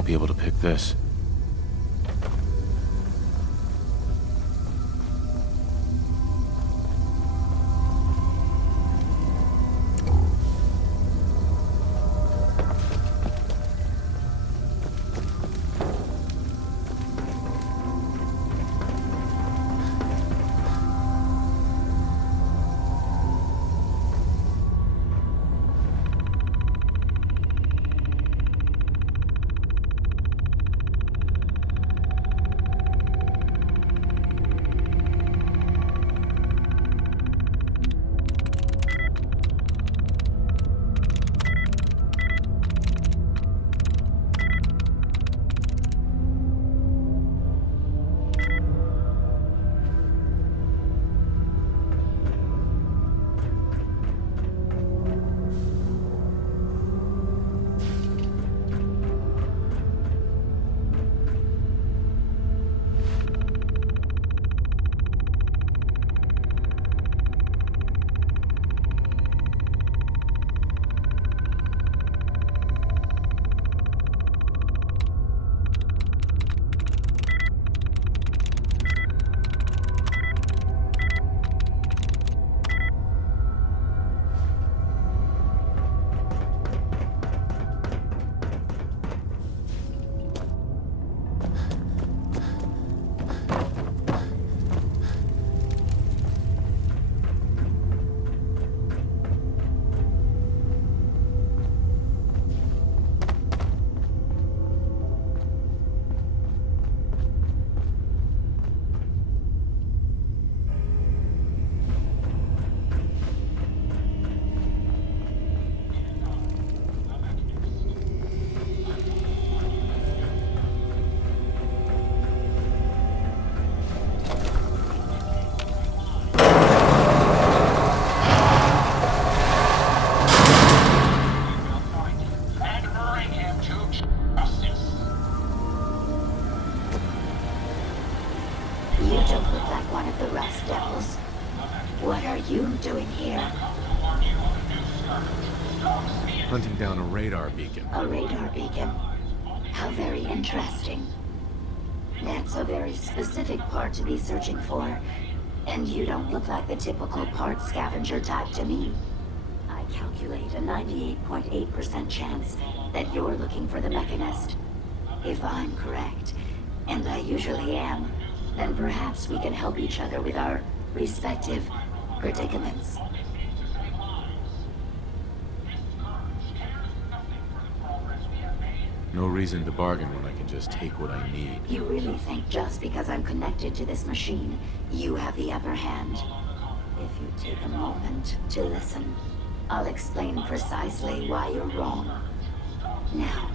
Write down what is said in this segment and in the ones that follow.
won't be able to pick this. You don't look like one of the rust devils. What are you doing here? Hunting down a radar beacon. A radar beacon? How very interesting. That's a very specific part to be searching for. And you don't look like the typical part scavenger type to me. I calculate a 98.8% chance that you're looking for the mechanist. If I'm correct, and I usually am, then perhaps we can help each other with our respective predicaments. No reason to bargain when I can just take what I need. You really think just because I'm connected to this machine, you have the upper hand? If you take a moment to listen, I'll explain precisely why you're wrong. Now,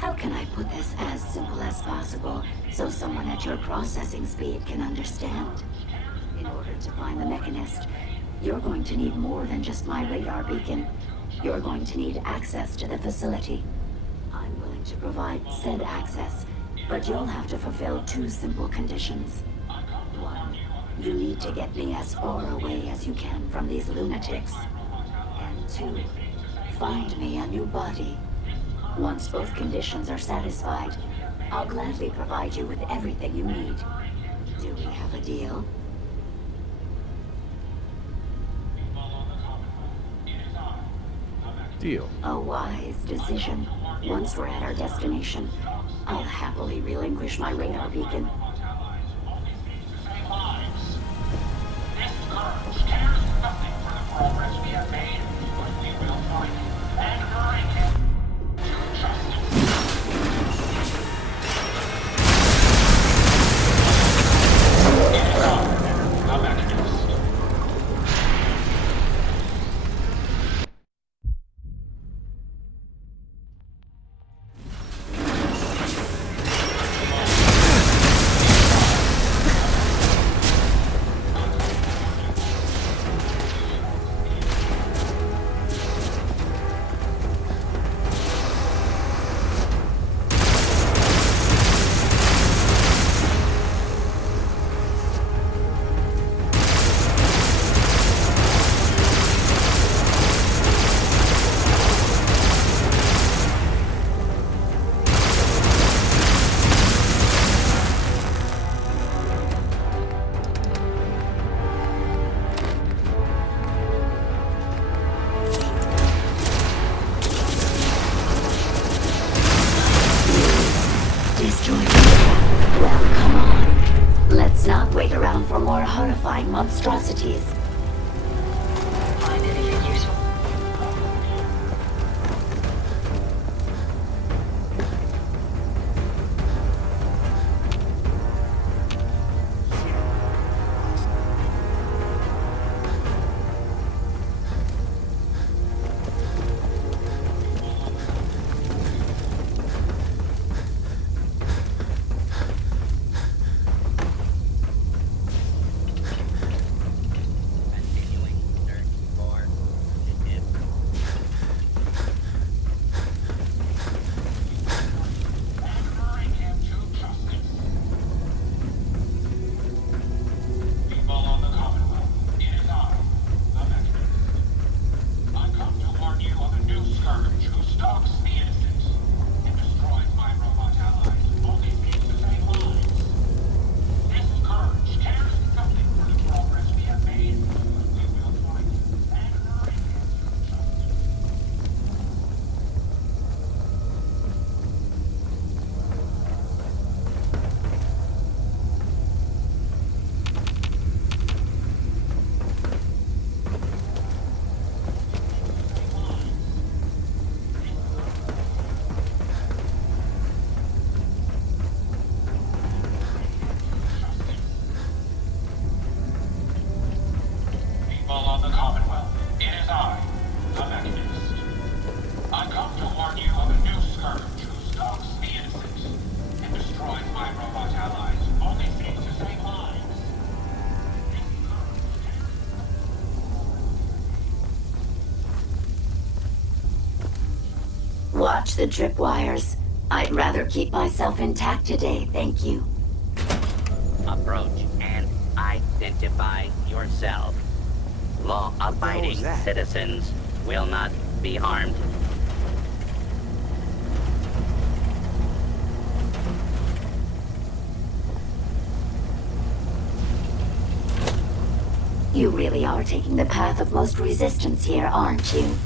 how can I put this as simple as possible so someone at your processing speed can understand? In order to find the mechanist, you're going to need more than just my radar beacon. You're going to need access to the facility. I'm willing to provide said access, but you'll have to fulfill two simple conditions. One, you need to get me as far away as you can from these lunatics. And two, find me a new body. Once both conditions are satisfied, I'll gladly provide you with everything you need. Do we have a deal? Deal. A wise decision. Once we're at our destination, I'll happily relinquish my radar beacon. horrifying monstrosities. Find anything useful? Watch the tripwires. I'd rather keep myself intact today, thank you. Approach and identify yourself. Law-abiding citizens will not be harmed. You really are taking the path of most resistance here, aren't you?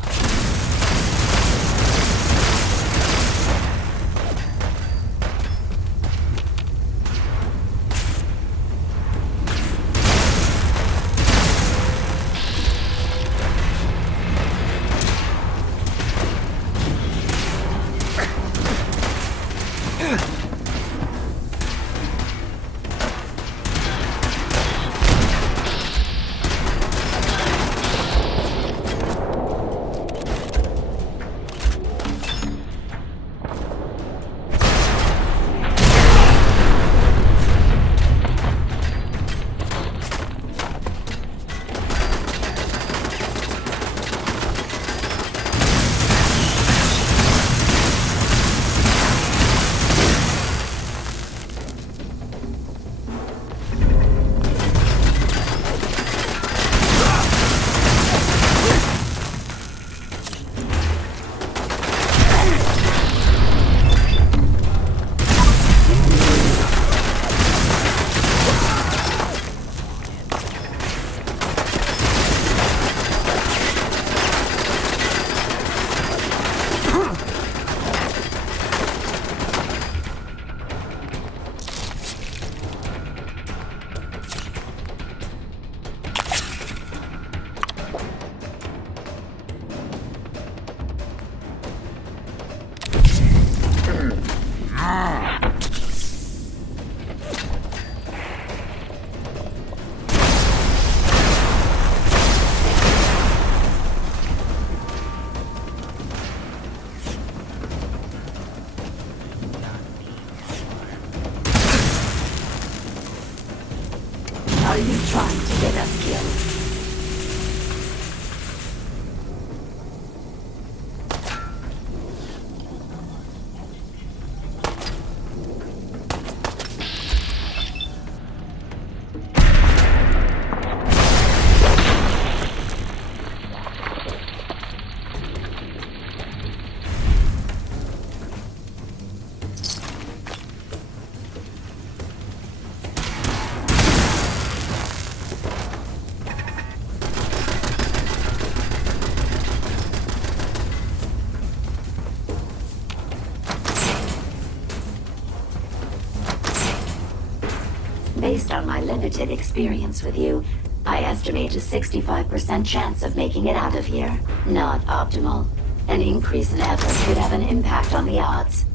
Are you trying to get us killed? Based on my limited experience with you, I estimate a 65% chance of making it out of here. Not optimal. An increase in effort could have an impact on the odds.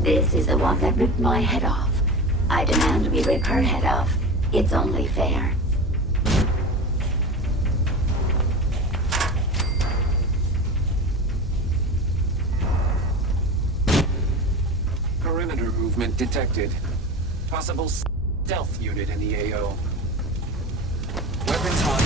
This is the one that ripped my head off. I demand we rip her head off. It's only fair. Perimeter movement detected. Possible stealth unit in the AO. Weapons hot.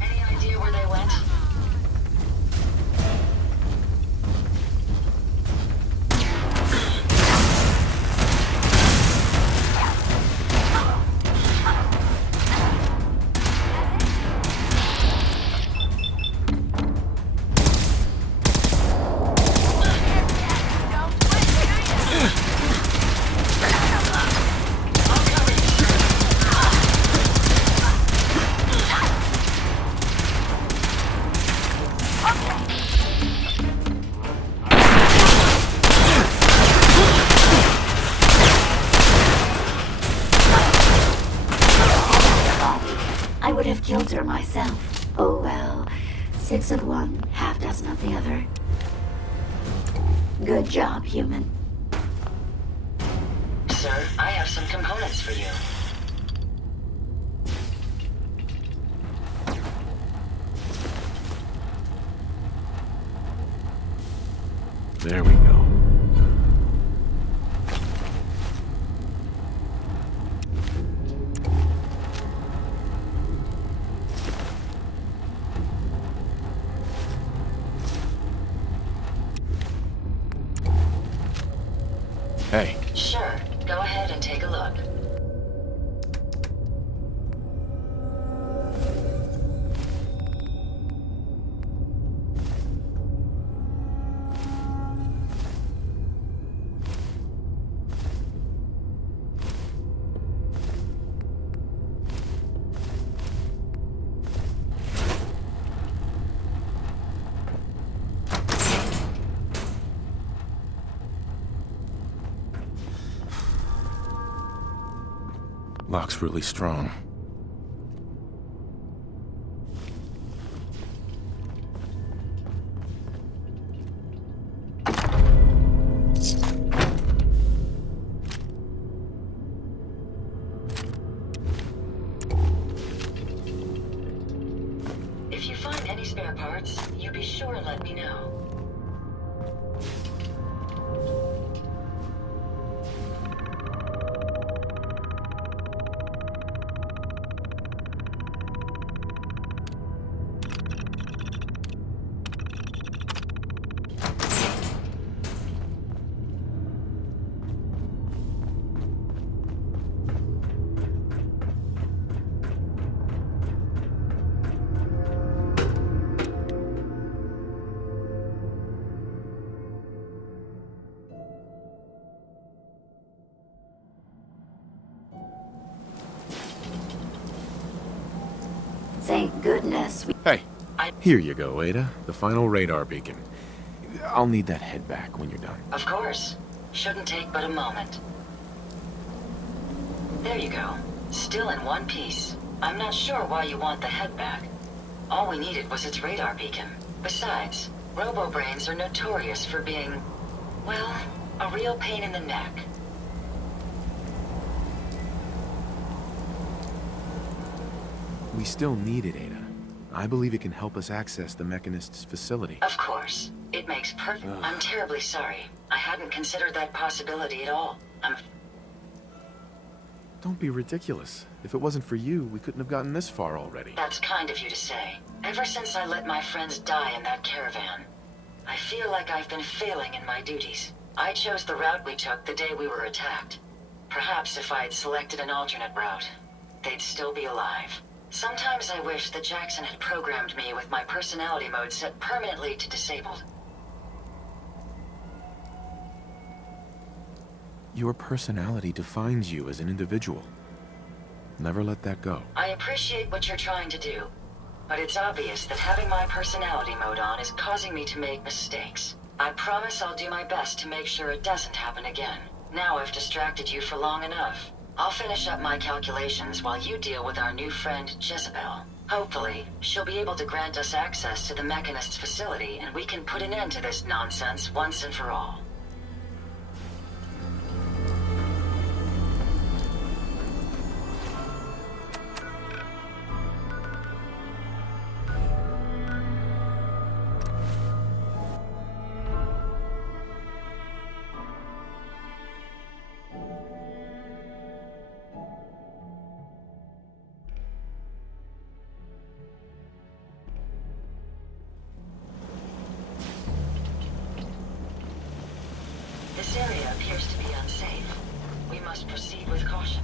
Any idea where they went? I would have killed her myself. Oh well. 6 of one, half dozen of the other. Good job, human. Sir, I have some components for you. There we go. Hey, Sure, go ahead and take a look. lock's really strong. If you find any spare parts, you be sure and let me know. Thank goodness we... Hey, here you go, Ada. The final radar beacon. I'll need that head back when you're done. Of course. Shouldn't take but a moment. There you go. Still in one piece. I'm not sure why you want the head back. All we needed was its radar beacon. Besides, robo-brains are notorious for being, well, a real pain in the neck. We still need it, Ada. I believe it can help us access the Mechanist's facility. Of course. It makes perfect... I'm terribly sorry. I hadn't considered that possibility at all. Don't be ridiculous. If it wasn't for you, we couldn't have gotten this far already. That's kind of you to say. Ever since I let my friends die in that caravan, I feel like I've been failing in my duties. I chose the route we took the day we were attacked. Perhaps if I had selected an alternate route, they'd still be alive. Sometimes I wish that Jackson had programmed me with my personality mode set permanently to disabled. Your personality defines you as an individual. Never let that go. I appreciate what you're trying to do, but it's obvious that having my personality mode on is causing me to make mistakes. I promise I'll do my best to make sure it doesn't happen again. Now I've distracted you for long enough. I'll finish up my calculations while you deal with our new friend, Jezebel. Hopefully, she'll be able to grant us access to the Mechanist's facility, and we can put an end to this nonsense once and for all. This area appears to be unsafe. We must proceed with caution.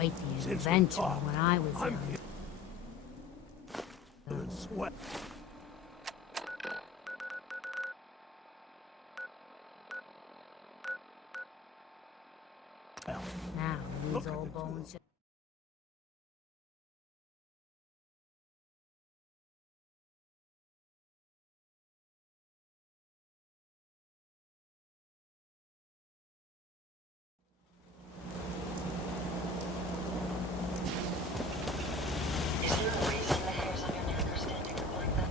Quite the adventure when I was young. Sweat. Now, these old bones just... Is there a reason the hairs on your neck are standing up like that?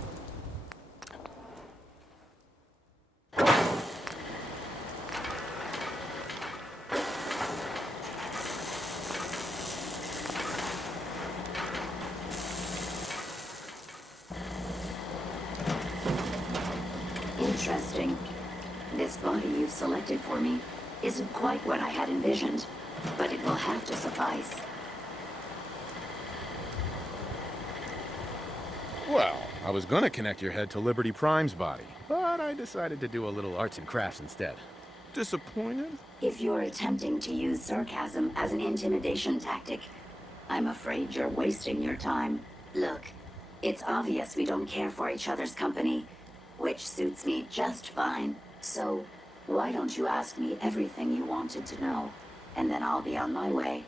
Interesting. This body you've selected for me isn't quite what I had envisioned, but it will have to suffice. Well, I was gonna connect your head to Liberty Prime's body, but I decided to do a little arts and crafts instead. Disappointed? If you're attempting to use sarcasm as an intimidation tactic, I'm afraid you're wasting your time. Look, it's obvious we don't care for each other's company, which suits me just fine. So, why don't you ask me everything you wanted to know, and then I'll be on my way.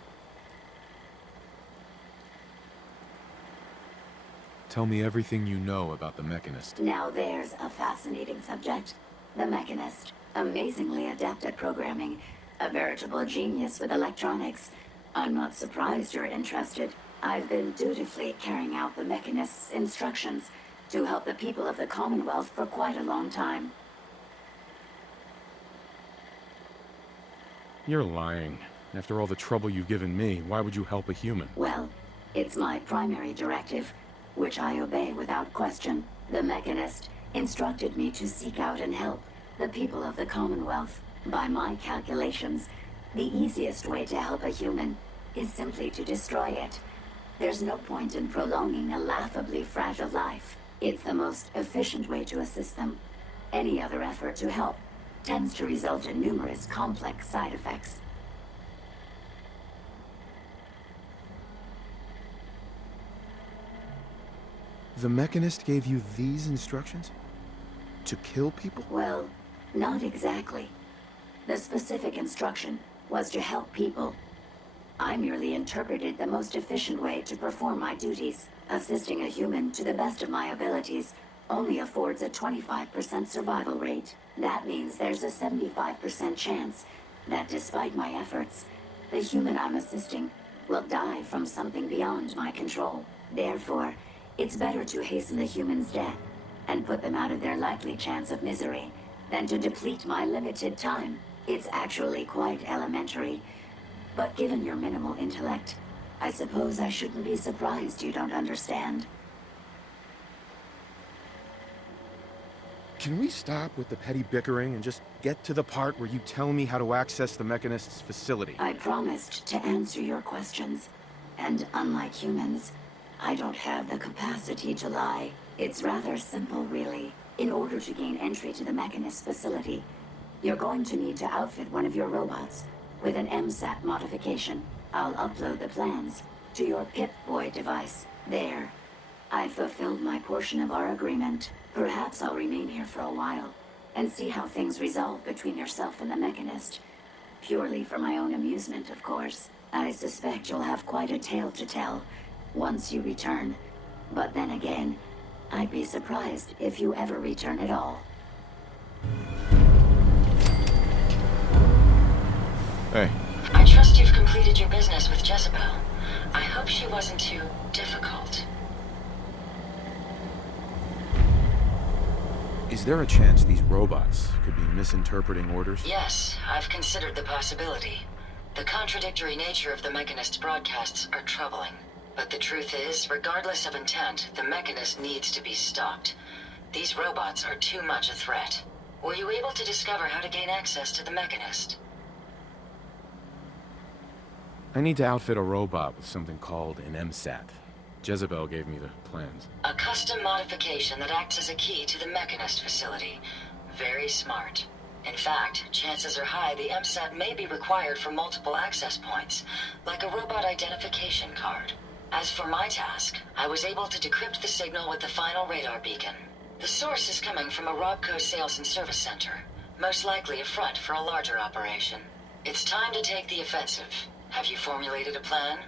Tell me everything you know about the Mechanist. Now there's a fascinating subject. The Mechanist, amazingly adept at programming, a veritable genius with electronics. I'm not surprised you're interested. I've been dutifully carrying out the Mechanist's instructions to help the people of the Commonwealth for quite a long time. You're lying. After all the trouble you've given me, why would you help a human? Well, it's my primary directive, which I obey without question. The Mechanist instructed me to seek out and help the people of the Commonwealth. By my calculations, the easiest way to help a human is simply to destroy it. There's no point in prolonging a laughably fragile life. It's the most efficient way to assist them. Any other effort to help tends to result in numerous complex side effects. The Mechanist gave you these instructions? To kill people? Well, not exactly. The specific instruction was to help people. I merely interpreted the most efficient way to perform my duties. Assisting a human to the best of my abilities only affords a 25% survival rate. That means there's a 75% chance that despite my efforts, the human I'm assisting will die from something beyond my control. Therefore, it's better to hasten the human's death and put them out of their likely chance of misery than to deplete my limited time. It's actually quite elementary, but given your minimal intellect, I suppose I shouldn't be surprised you don't understand. Can we stop with the petty bickering and just get to the part where you tell me how to access the Mechanist's facility? I promised to answer your questions, and unlike humans, I don't have the capacity to lie. It's rather simple, really. In order to gain entry to the Mechanist facility, you're going to need to outfit one of your robots with an MSAT modification. I'll upload the plans to your Pip-Boy device. There. I've fulfilled my portion of our agreement. Perhaps I'll remain here for a while and see how things resolve between yourself and the Mechanist. Purely for my own amusement, of course. I suspect you'll have quite a tale to tell once you return. But then again, I'd be surprised if you ever return at all. Hey. I trust you've completed your business with Jezebel. I hope she wasn't too difficult. Is there a chance these robots could be misinterpreting orders? Yes, I've considered the possibility. The contradictory nature of the Mechanist's broadcasts are troubling. But the truth is, regardless of intent, the Mechanist needs to be stopped. These robots are too much a threat. Were you able to discover how to gain access to the Mechanist? I need to outfit a robot with something called an MSAT. Jezebel gave me the plans. A custom modification that acts as a key to the Mechanist facility. Very smart. In fact, chances are high the MSAT may be required for multiple access points, like a robot identification card. As for my task, I was able to decrypt the signal with the final radar beacon. The source is coming from a Robco sales and service center, most likely a front for a larger operation. It's time to take the offensive. Have you formulated a plan?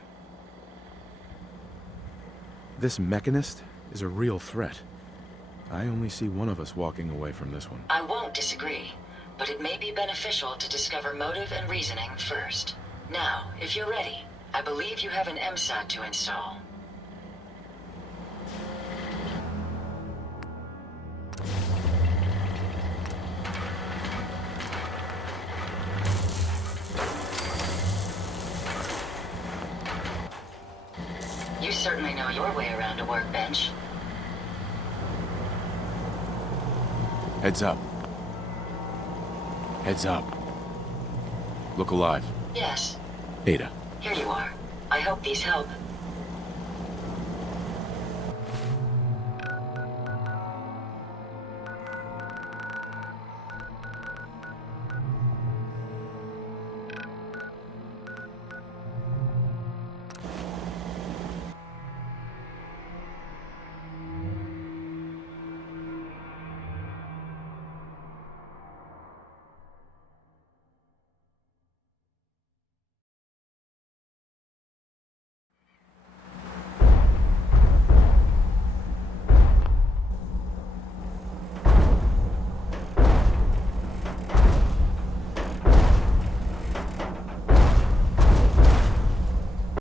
This mechanist is a real threat. I only see one of us walking away from this one. I won't disagree, but it may be beneficial to discover motive and reasoning first. Now, if you're ready, I believe you have an MSAT to install. You certainly know your way around a workbench. Heads up. Heads up. Look alive. Yes, Ada. here you are. I hope these help.